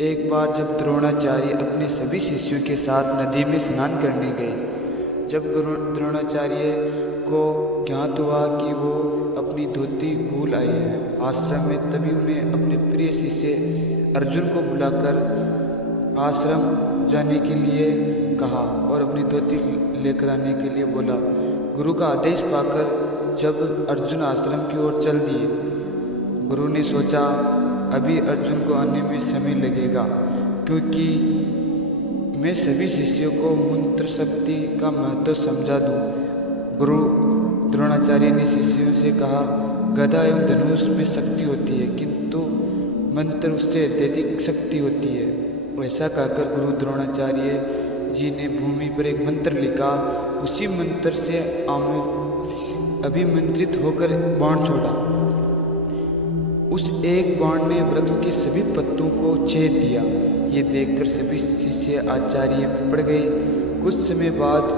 एक बार जब द्रोणाचार्य अपने सभी शिष्यों के साथ नदी में स्नान करने गए, जब द्रोणाचार्य को ज्ञात हुआ कि वो अपनी धोती भूल आए हैं आश्रम में, तभी उन्हें अपने प्रिय शिष्य अर्जुन को बुलाकर आश्रम जाने के लिए कहा और अपनी धोती लेकर आने के लिए बोला। गुरु का आदेश पाकर जब अर्जुन आश्रम की ओर चल दिए, गुरु ने सोचा अभी अर्जुन को आने में समय लगेगा, क्योंकि मैं सभी शिष्यों को मंत्र शक्ति का महत्व समझा दूं। गुरु द्रोणाचार्य ने शिष्यों से कहा, गदा एवं धनुष में शक्ति होती है, किंतु मंत्र उससे अत्यधिक शक्ति होती है। ऐसा कहकर गुरु द्रोणाचार्य जी ने भूमि पर एक मंत्र लिखा। उसी मंत्र से अभिमंत्रित होकर बाण छोड़ा। उस एक बाण ने वृक्ष के सभी पत्तों को छेद दिया। ये देखकर सभी शिष्य आश्चर्य में पड़ गए। कुछ समय बाद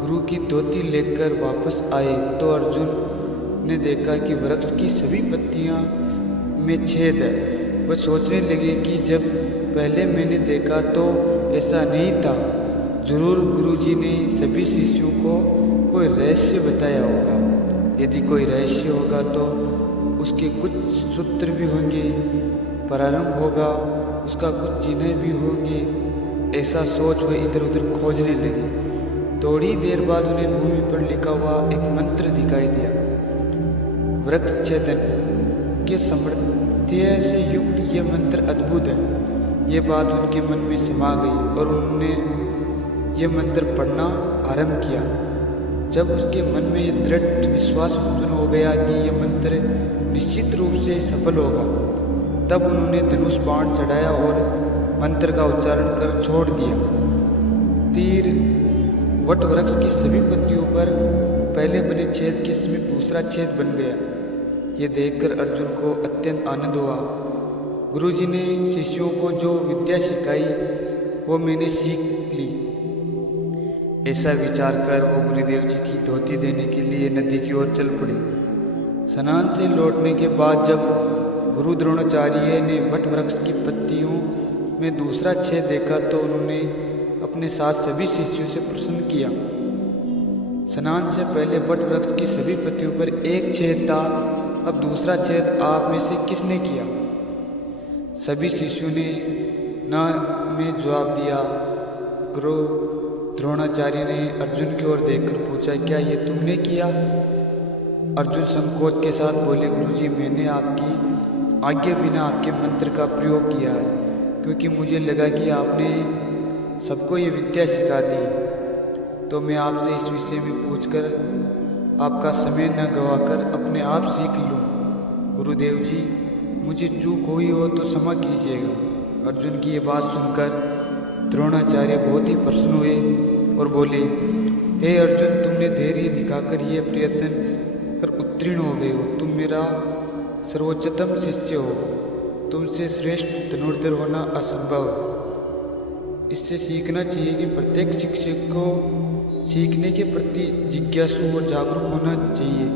गुरु की धोती लेकर वापस आए तो अर्जुन ने देखा कि वृक्ष की सभी पत्तियां में छेद है। वह सोचने लगे कि जब पहले मैंने देखा तो ऐसा नहीं था। जरूर गुरुजी ने सभी शिष्यों को कोई रहस्य बताया होगा। यदि कोई रहस्य होगा तो उसके कुछ सूत्र भी होंगे, प्रारंभ होगा, उसका कुछ चिन्ह भी होंगे। ऐसा सोच वह इधर उधर खोजने लगे। थोड़ी देर बाद उन्हें भूमि पर लिखा हुआ एक मंत्र दिखाई दिया। वृक्ष छेदन के सामर्थ्य से युक्त यह मंत्र अद्भुत है। ये बात उनके मन में समा गई और उन्होंने यह मंत्र पढ़ना आरंभ किया। जब उसके मन में यह दृढ़ विश्वास उत्पन्न हो गया कि यह मंत्र निश्चित रूप से सफल होगा, तब उन्होंने धनुष बाण चढ़ाया और मंत्र का उच्चारण कर छोड़ दिया। तीर वट वृक्ष की सभी पत्तियों पर पहले बने छेद के समीप दूसरा छेद बन गया। ये देखकर अर्जुन को अत्यंत आनंद हुआ। गुरुजी ने शिष्यों को जो विद्या सिखाई वो मैंने सीख ली। ऐसा विचार कर वो गुरुदेव जी की धोती देने के लिए नदी की ओर चल पड़े। स्नान से लौटने के बाद जब गुरु द्रोणाचार्य ने वट वृक्ष की पत्तियों में दूसरा छेद देखा तो उन्होंने अपने साथ सभी शिष्यों से प्रश्न किया। स्नान से पहले वट वृक्ष की सभी पत्तियों पर एक छेद था, अब दूसरा छेद आप में से किसने किया? सभी शिष्यों ने ना में जवाब दिया। गुरु द्रोणाचार्य ने अर्जुन की ओर देखकर पूछा, क्या ये तुमने किया? अर्जुन संकोच के साथ बोले, गुरुजी मैंने आपकी आज्ञा बिना आपके मंत्र का प्रयोग किया है, क्योंकि मुझे लगा कि आपने सबको ये विद्या सिखा दी। तो मैं आपसे इस विषय में पूछकर आपका समय न गवाकर अपने आप सीख लूँ। गुरुदेव जी मुझे चूक हुई हो तो क्षमा कीजिएगा। अर्जुन की ये बात सुनकर द्रोणाचार्य बहुत ही प्रसन्न हुए और बोले, हे अर्जुन, तुमने धैर्य दिखाकर यह प्रयत्न कर उत्तीर्ण हो गए हो। तुम मेरा सर्वोच्चतम शिष्य हो। तुमसे श्रेष्ठ धनुर्धर होना असंभव है। इससे सीखना चाहिए कि प्रत्येक शिक्षक को सीखने के प्रति जिज्ञासु और जागरूक होना चाहिए।